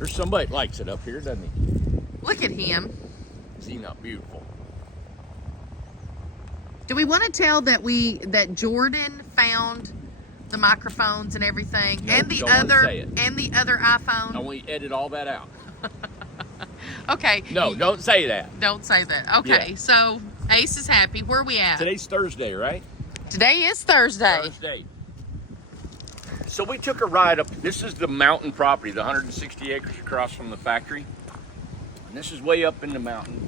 There's somebody that likes it up here, doesn't he? Look at him. Is he not beautiful? Do we want to tell that Jordan found the microphones and everything, No, and the don't wanna say it. other iPhone? I want you to edit all that out. Okay. No, don't say that. Don't say that. Okay, Yeah. so Ace is happy. Where are we at? Today's Thursday, right? Today is Thursday. Thursday. So we took a ride up. This is the mountain property, the 160 acres across from the factory. And this is way up in the mountain.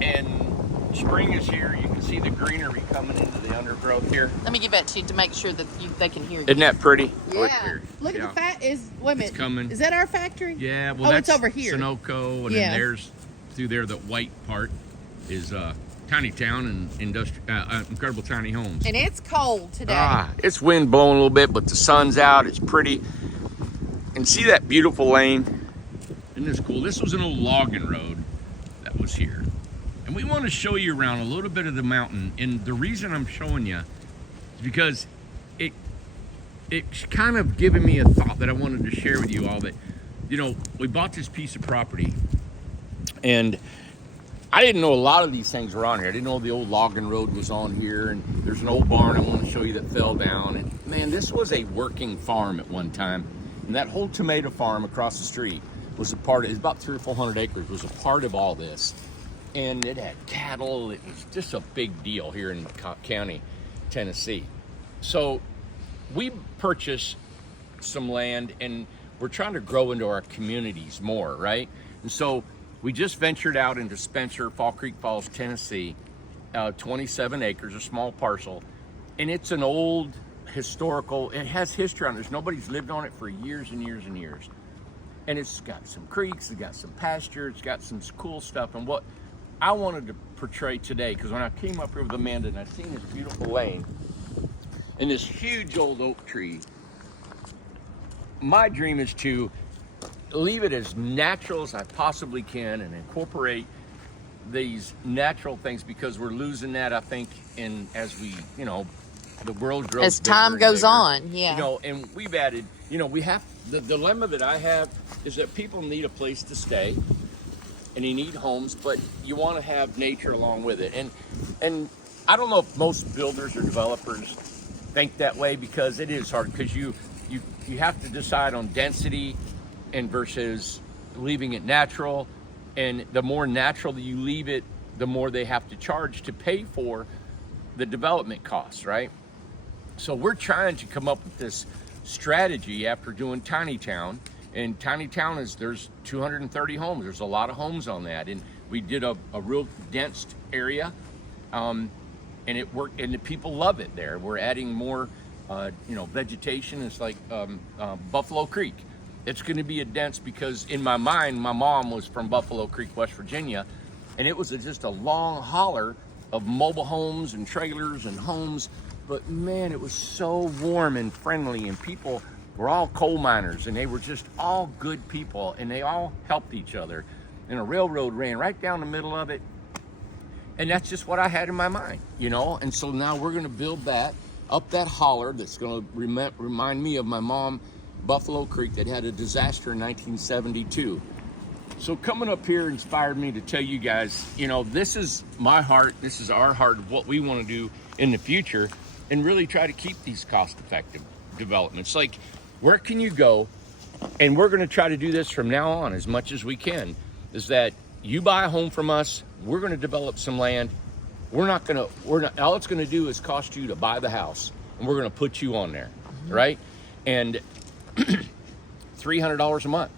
And spring is here. You can see the greenery coming into the undergrowth here. Let me give that to you to make sure that they can hear you. Isn't that pretty? Yeah. Look here. Look Yeah. at the wait a minute. It's coming. Is that our factory? Yeah, well, Oh, that's it's over here. Sunoco, and Yeah. then there's through there the white part is tiny town and incredible tiny homes. And it's cold today. It's wind blowing a little bit, but the sun's out. It's pretty. And see that beautiful lane? Isn't this cool? This was an old logging road that was here. And we want to show you around a little bit of the mountain. And the reason I'm showing you is because it's kind of given me a thought that I wanted to share with you all. That, you know, we bought this piece of property, And I didn't know a lot of these things were on here. I didn't know the old logging road was on here. And there's an old barn I want to show you that fell down. And man, this was a working farm at one time. And that whole tomato farm across the street was a part of, it's about 300 or 400 acres, was a part of all this. And it had cattle. It was just a big deal here in County, Tennessee. So we purchased some land and we're trying to grow into our communities more, right? And so we just ventured out into Spencer, Fall Creek Falls, Tennessee, 27 acres, a small parcel. And it's an old historical, it has history on it. Nobody's lived on it for years and years and years. And it's got some creeks, it's got some pasture, it's got some cool stuff. And what I wanted to portray today, because when I came up here with Amanda and I seen this beautiful lane and this huge old oak tree, my dream is to leave it as natural as I possibly can and incorporate these natural things, because we're losing that, I think, in as we, you know, the world grows As bigger time and goes bigger. on, yeah. You know, and we've added, you know, we have, the dilemma that I have is that people need a place to stay and you need homes, but you want to have nature along with it. And I don't know if most builders or developers think that way, because it is hard, because you have to decide on density and versus leaving it natural. And the more natural that you leave it, the more they have to charge to pay for the development costs, right? So we're trying to come up with this strategy after doing Tiny Town. And Tiny Town there's 230 homes. There's a lot of homes on that. And we did a real dense area. And it worked, and the people love it there. We're adding more, vegetation. It's like Buffalo Creek. It's going to be a dense, because in my mind, my mom was from Buffalo Creek, West Virginia, and it was just a long holler of mobile homes and trailers and homes. But man, it was so warm and friendly, and people were all coal miners, and they were just all good people, and they all helped each other. And a railroad ran right down the middle of it. And that's just what I had in my mind, you know? And so now we're going to build that up that holler that's going to remind me of my mom, Buffalo Creek, that had a disaster in 1972. So coming up here inspired me to tell you guys, you know, this is my heart, this is our heart of what we want to do in the future, and really try to keep these cost-effective developments. Like, where can you go? And we're going to try to do this from now on as much as we can, is that you buy a home from us, we're going to develop some land. All it's going to do is cost you to buy the house, and we're going to put you on there, right? And $300 a month.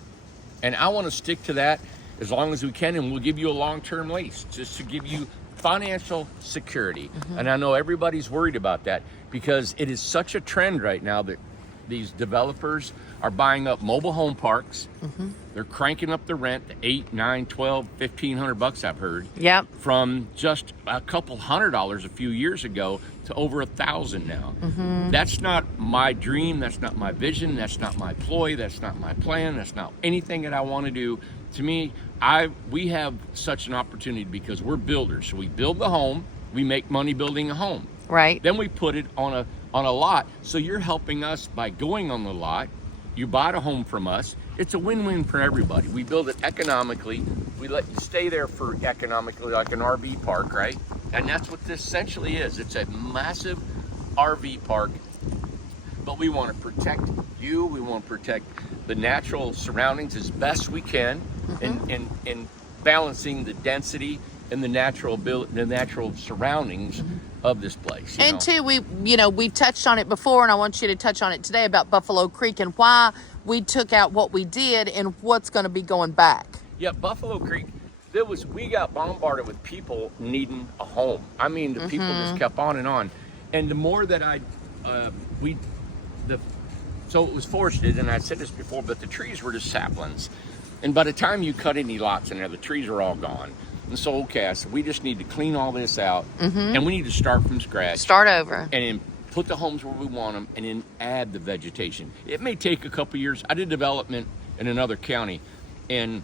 And I want to stick to that as long as we can, and we'll give you a long-term lease just to give you financial security. And I know everybody's worried about that, because it is such a trend right now that these developers are buying up mobile home parks. They're cranking up the rent to $8, $9, $12, $1,500, I've heard. Yep. From just a couple $100 a few years ago to over $1,000 now. That's not my dream. That's not my vision. That's not my ploy. That's not my plan. That's not anything that I want to do. To me, we have such an opportunity because we're builders. So we build the home. We make money building a home. Right. Then we put it on a lot. So you're helping us by going on the lot, you bought a home from us, it's a win-win for everybody. We build it economically. We let you stay there for economically, like an RV park, right? And that's what this essentially is. It's a massive RV park, but we want to protect you. We want to protect the natural surroundings as best we can, in balancing the density and the natural surroundings of this place. And too, we've touched on it before, and I want you to touch on it today about Buffalo Creek and why we took out what we did and what's going to be going back. Yeah, Buffalo Creek, we got bombarded with people needing a home. I mean, the people just kept on and on. And the more that so it was forested, and I said this before, but the trees were just saplings. And by the time you cut any lots in there, the trees are all gone. And so, okay, I said, we just need to clean all this out, and we need to start from scratch. Start over. And then put the homes where we want them, and then add the vegetation. It may take a couple years. I did development in another county, and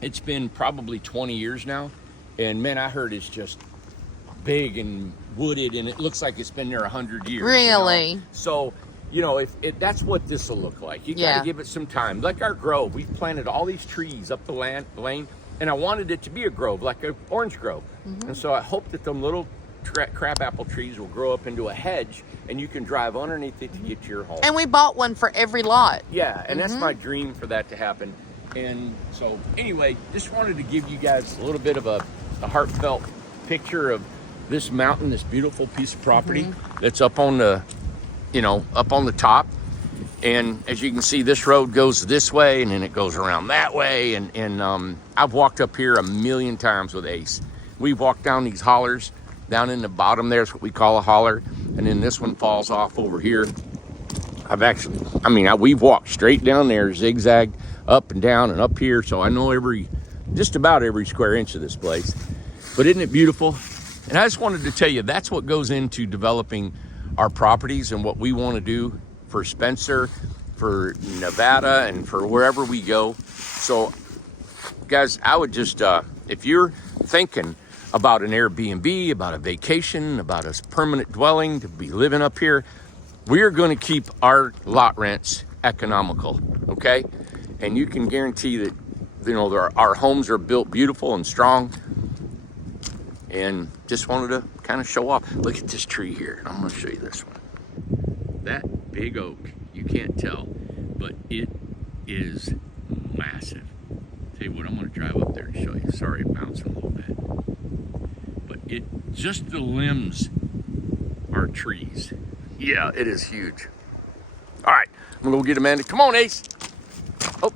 it's been probably 20 years now. And man, I heard it's just big and wooded, and it looks like it's been there 100 years. Really? You know? So, if that's what this will look like. You got to give it some time. Like our grove, we've planted all these trees up the lane, and I wanted it to be a grove, like an orange grove. And so I hope that them little crabapple trees will grow up into a hedge, and you can drive underneath it to get to your home. And we bought one for every lot. Yeah, and that's my dream for that to happen. And so anyway, just wanted to give you guys a little bit of a heartfelt picture of this mountain, this beautiful piece of property that's up on the top. And as you can see, this road goes this way, and then it goes around that way. And I've walked up here a million times with Ace. We've walked down these hollers. Down in the bottom there's what we call a holler. And then this one falls off over here. We've walked straight down there, zigzagged up and down and up here. So I know just about every square inch of this place. But isn't it beautiful? And I just wanted to tell you, that's what goes into developing our properties and what we want to do for Spencer, for Nevada, and for wherever we go. So guys, I would just, if you're thinking about an Airbnb, about a vacation, about a permanent dwelling to be living up here, we're going to keep our lot rents economical, okay? And you can guarantee that, our homes are built beautiful and strong. And just wanted to kind of show off. Look at this tree here. I'm going to show you this one. That big oak, you can't tell, but it is massive. Tell you what, I'm going to drive up there and show you. Sorry, it bouncing a little bit. But just the limbs are trees. Yeah, it is huge. All right, I'm going to go get Amanda. Come on, Ace. Oh,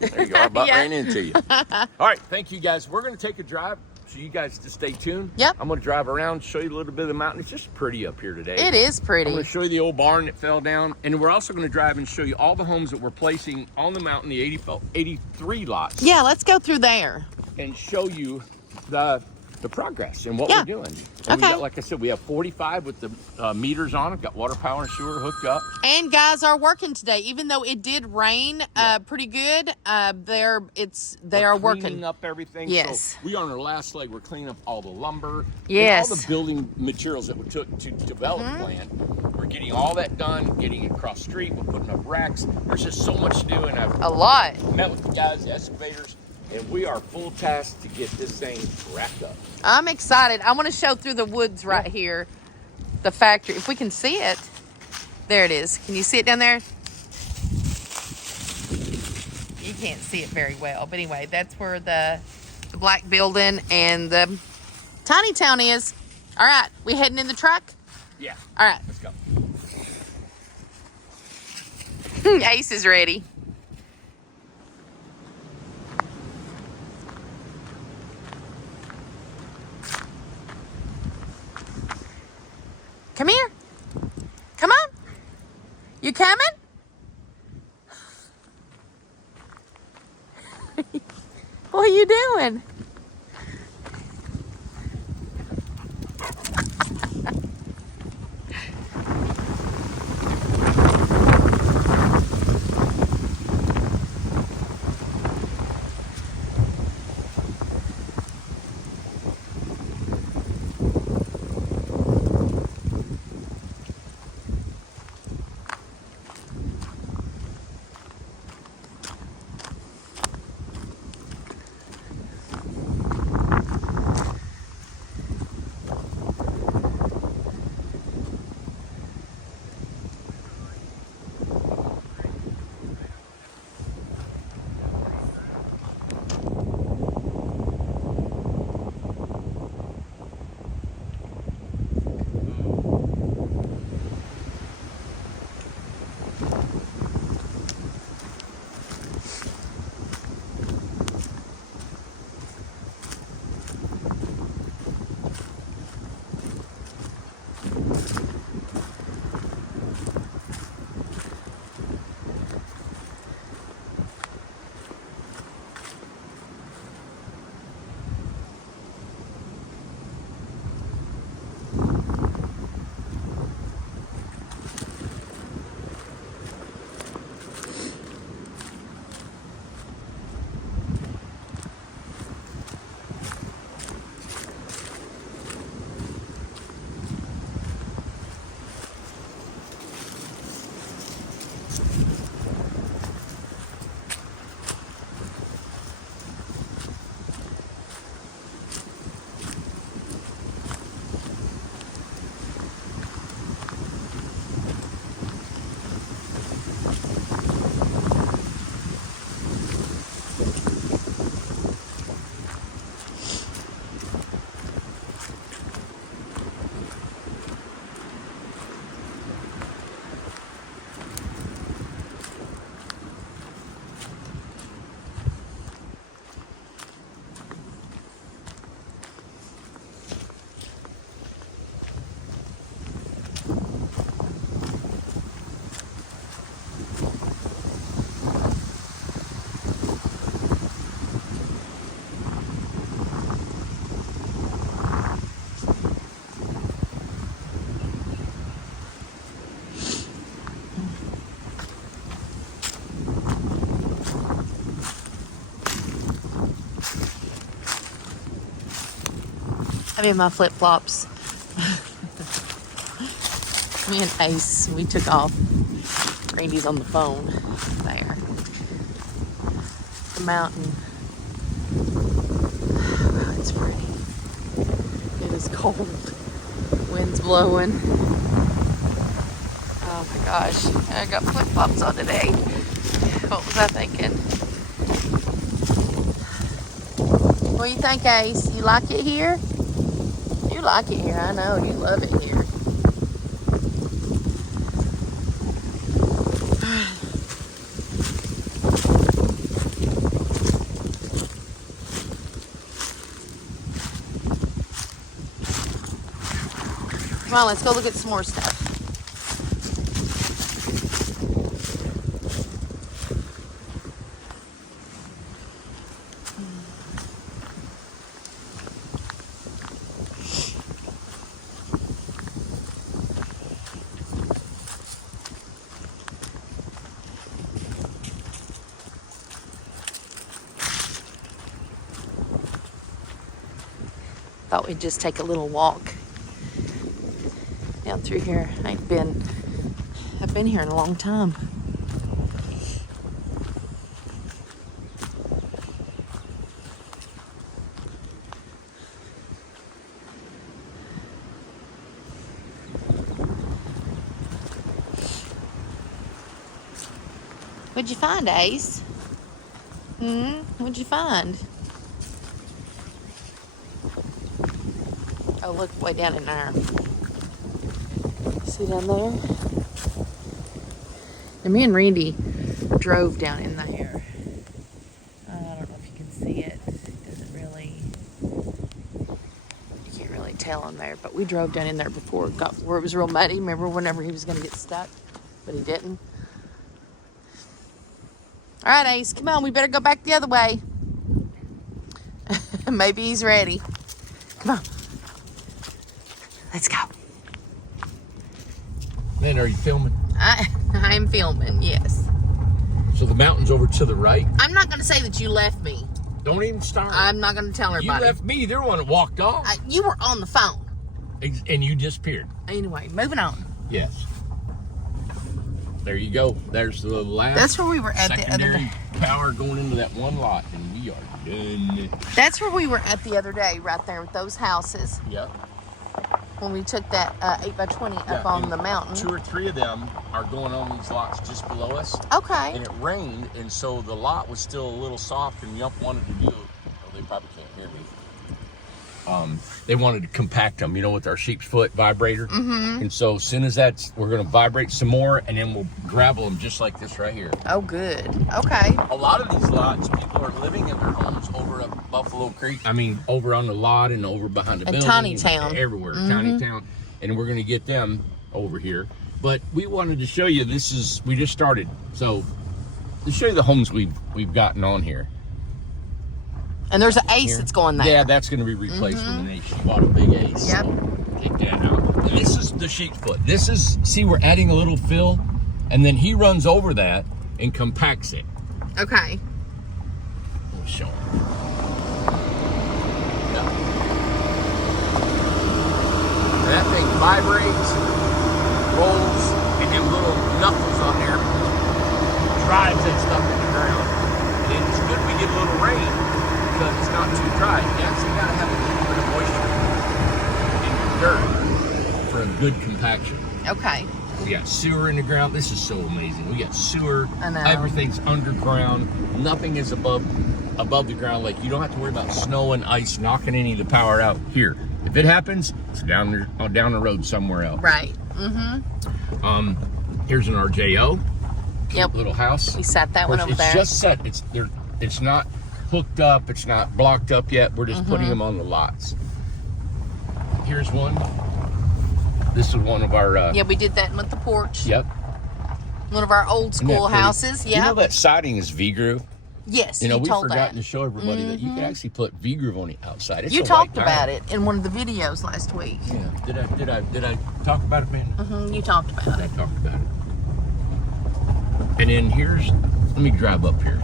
there you go. I about ran into you. All right, thank you, guys. We're going to take a drive. So you guys just stay tuned. Yep. I'm going to drive around, show you a little bit of the mountain. It's just pretty up here today. It is pretty. I'm going to show you the old barn that fell down. And we're also going to drive and show you all the homes that we're placing on the mountain, the 83 lots. Yeah, let's go through there. And show you the progress and what we're doing. And we got, like I said, we have 45 with the meters on it. Got water, power, and sewer hooked up. And guys are working today, even though it did rain pretty good. They are working, cleaning up everything. Yes, so we on our last leg. We're cleaning up all the lumber. Yes, and all the building materials that we took to develop the land. We're getting all that done. Getting it across the street. We're putting up racks. There's just so much to do, and I've a lot. Met with the guys, the excavators. And we are full task to get this thing wrapped up. I'm excited. I want to show through the woods right here, the factory. If we can see it. There it is. Can you see it down there? You can't see it very well. But anyway, that's where the black building and the tiny town is. All right. We heading in the truck? Yeah. All right. Let's go. Ace is ready. Come here. Come on. You coming? What are you doing? I'm in my flip-flops. Me and Ace, we took off. Randy's on the phone there. The mountain. Oh, it's pretty. It is cold. Wind's blowing. Oh my gosh. I got flip-flops on today. What was I thinking? What do you think, Ace? You like it here? You like it here. I know. You love it here. Come on, let's go look at some more stuff. Thought we'd just take a little walk down through here. I've been here in a long time. What'd you find, Ace? What'd you find? Oh, look, way down in there. See down there? And me and Randy drove down in there. I don't know if you can see it. It doesn't really, you can't really tell in there, but we drove down in there before it got where it was real muddy. Remember whenever he was going to get stuck, but he didn't. All right, Ace, come on. We better go back the other way. Maybe he's ready. Come on. Let's go. Man, are you filming? I'm filming, yes. So the mountain's over to the right? I'm not going to say that you left me. Don't even start. I'm not going to tell everybody. You left me. They're the one that walked off. You were on the phone. And you disappeared. Anyway, moving on. Yes. There you go. There's the last. That's where we were at the other day. Power going into that one lot, and we are done. That's where we were at the other day, right there with those houses. Yep. When we took that 8x20 up on the mountain. 2 or 3 of them are going on these lots just below us. Okay. And it rained, and so the lot was still a little soft, and Yump wanted to do. Well, they probably can't hear me. They wanted to compact them, with our sheep's foot vibrator. Mm-hmm. And so as soon as we're going to vibrate some more, and then we'll gravel them just like this right here. Oh, good. Okay. A lot of these lots, people are living in their homes over at Buffalo Creek. I mean, over on the lot and over behind the building. Tiny Town. Everywhere, Tiny Town. And we're going to get them over here. But we wanted to show you, we just started. So to show you the homes we've gotten on here. And there's an Ace that's going there. Yeah, that's going to be replaced with an Ace. She bought a big Ace. Yep. So take that out. And this is the sheep's foot. See, we're adding a little fill, and then he runs over that and compacts it. Okay. We'll show him. Yeah. And that thing vibrates, rolls, and them little knuckles on there drives that stuff in the ground. And it's good we get a little rain, because it's not too dry. You actually got to have a little bit of moisture in your dirt for a good compaction. Okay. We got sewer in the ground. This is so amazing. We got sewer. I know. Everything's underground. Nothing is above the ground. Like, you don't have to worry about snow and ice knocking any of the power out here. If it happens, it's down the road somewhere else. Right. Mm-hmm. Here's an RJO. Yep. Little house. We set that one over there. It's just set. It's not hooked up. It's not blocked up yet. We're just putting them on the lots. Here's one. This is one of our. Yeah, we did that with the porch. Yep. One of our old school houses. Yeah. You know that siding is V-groove? Yes. We've told forgotten that. to show everybody that you can actually put V-groove on the outside. It's You a talked white about tile. it in one of the videos last week. Yeah. Did I talk about it, man? You talked about I it. talked about it. And then let me drive up here.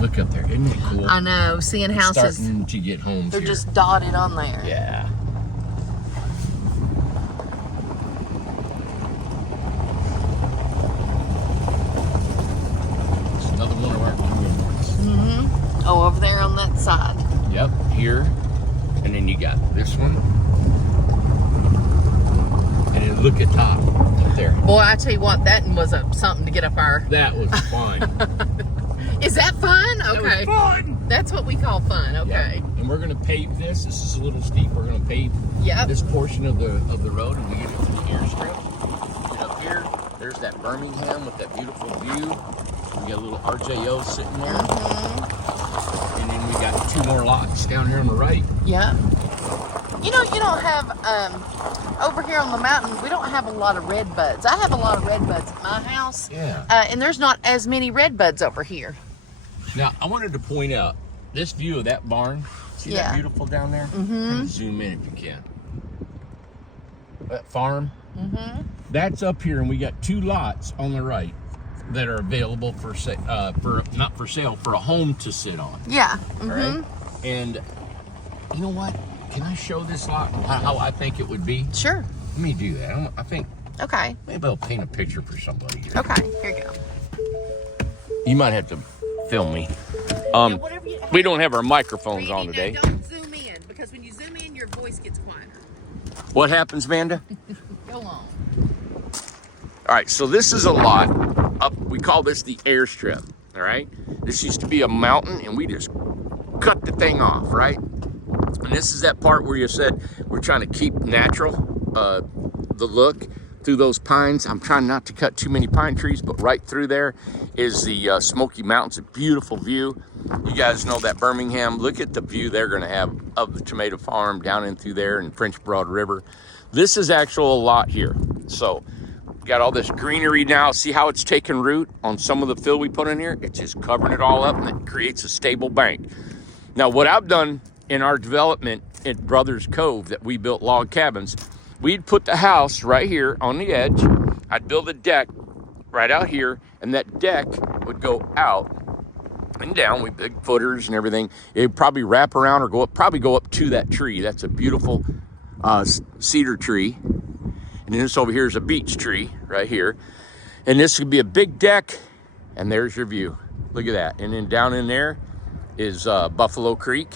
Look Look up there. Isn't it cool? I know. Seeing It's houses. starting to get homes They're here. just dotted on there. Yeah. It's another one of our communities. Oh, over there on that side. Yep, here. And then you got this one. And then look at top up there. Boy, I tell you what, that was something to get up our. That was fun. Is that fun? That was Okay. fun. That's what we call fun. Okay. Yep. And we're gonna pave this. This is a little steep. We're gonna pave Yep. this portion of the road, and we get into the airstrip. Get up here. There's that Birmingham with that beautiful view. We got a little RJO sitting there, and then we got 2 more lots down here on the right. Yeah. You know, you don't have, over here on the mountain, we don't have a lot of red buds. I have a lot of red buds at my house. Yeah. And there's not as many red buds over here. Now, I wanted to point out this view of that barn. See Yeah. that beautiful down there? And zoom in if you can. That farm. That's up here, and we got 2 lots on the right that are available for not for sale, for a home to sit on. Yeah. All right. And you know what? Can I show this lot how I think it would be? Sure. Let me do that. I think Okay. maybe I'll paint a picture for somebody here. Okay. Here you go. You might have to film me. Whatever you We don't have our microphones on Now, today. don't zoom in, because when you zoom in, your voice gets quieter. What happens, Vanda? Go on. All right, so this is a lot up, we call this the airstrip, all right? This used to be a mountain, and we just cut the thing off, right? And this is that part where you said we're trying to keep natural, the look through those pines. I'm trying not to cut too many pine trees, but right through there is the Smoky Mountains, a beautiful view. You guys know that Birmingham, look at the view they're gonna have of the tomato farm down in through there and French Broad River. This is actual a lot here. So got all this greenery now. See how it's taking root on some of the fill we put in here? It's just covering it all up, and it creates a stable bank. Now, what I've done in our development at Brothers Cove that we built log cabins, we'd put the house right here on the edge. I'd build a deck right out here, and that deck would go out and down with big footers and everything. It'd probably wrap around or probably go up to that tree. That's a beautiful cedar tree. And then this over here is a beech tree right here. And this would be a big deck, and there's your view. Look at that. And then down in there is Buffalo Creek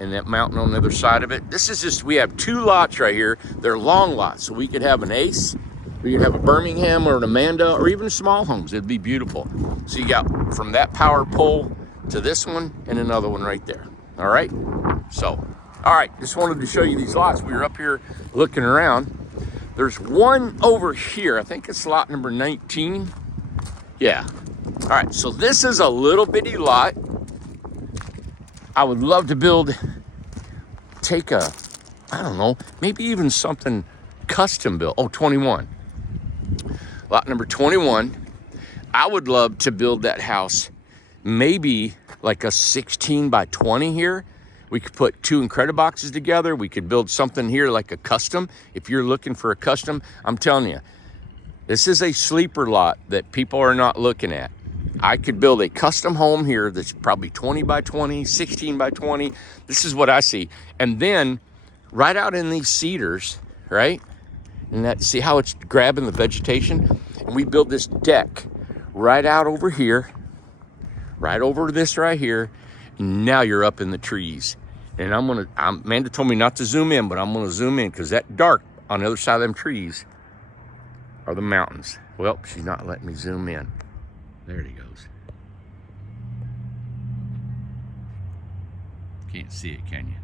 and that mountain on the other side of it. This is just, we have 2 lots right here. They're long lots, so we could have an Ace, we could have a Birmingham or an Amanda, or even small homes. It'd be beautiful. So you got from that power pole to this one and another one right there. All right? So, all right, just wanted to show you these lots. We were up here looking around. There's one over here. I think it's lot number 19. Yeah. All right, so this is a little bitty lot. I would love to take a, I don't know, maybe even something custom built. Oh, 21. Lot number 21. I would love to build that house, maybe like a 16 by 20 here. We could put 2 Incrediboxes together. We could build something here like a custom. If you're looking for a custom, I'm telling you, this is a sleeper lot that people are not looking at. I could build a custom home here that's probably 20 by 20, 16 by 20. This is what I see. And then right out in these cedars, right? And that, see how it's grabbing the vegetation? And we build this deck right out over here, right over this right here. And now you're up in the trees. And Amanda told me not to zoom in, but I'm gonna zoom in because that dark on the other side of them trees are the mountains. Well, she's not letting me zoom in. There he goes. Can't see it, can you?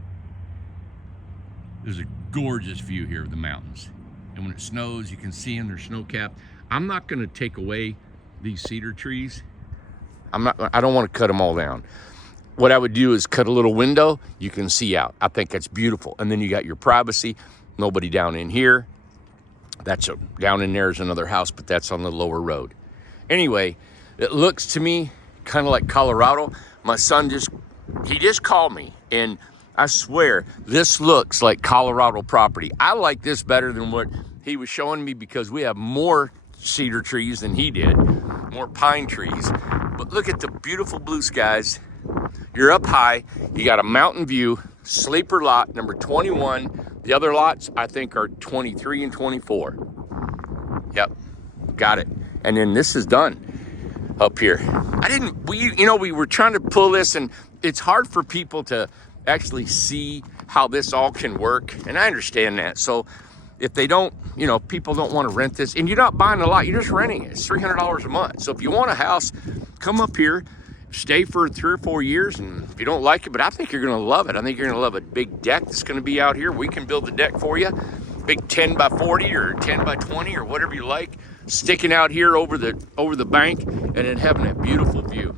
There's a gorgeous view here of the mountains. And when it snows, you can see them, they're snow-capped. I'm not gonna take away these cedar trees. I don't wanna cut them all down. What I would do is cut a little window, you can see out. I think that's beautiful. And then you got your privacy, nobody down in here. Down in there is another house, but that's on the lower road. Anyway, it looks to me kind of like Colorado. My son just called me, and I swear this looks like Colorado property. I like this better than what he was showing me because we have more cedar trees than he did, more pine trees. But look at the beautiful blue skies. You're up high. You got a mountain view, sleeper lot, number 21. The other lots, I think, are 23 and 24. Yep, got it. And then this is done up here. We were trying to pull this, and it's hard for people to actually see how this all can work. And I understand that. So if they don't, people don't want to rent this, and you're not buying a lot, you're just renting it. It's $300 a month. So if you want a house, come up here, stay for 3 or 4 years, and if you don't like it, but I think you're going to love it. I think you're going to love a big deck that's going to be out here. We can build the deck for you. Big 10 by 40 or 10 by 20 or whatever you like, sticking out here over the bank, and then having that beautiful view.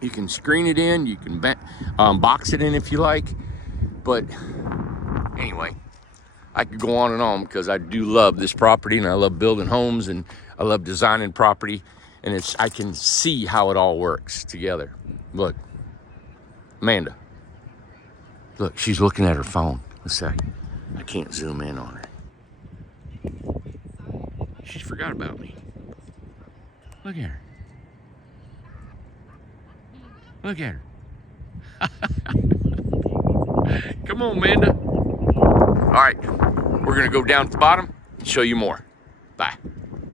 You can screen it in, you can box it in if you like. But anyway, I could go on and on because I do love this property, and I love building homes, and I love designing property, and I can see how it all works together. Look, Amanda, look, she's looking at her phone. Let's see. I can't zoom in on her. She forgot about me. Look at her. Look at her. Come on, Amanda. All right, we're gonna go down to the bottom and show you more. Bye.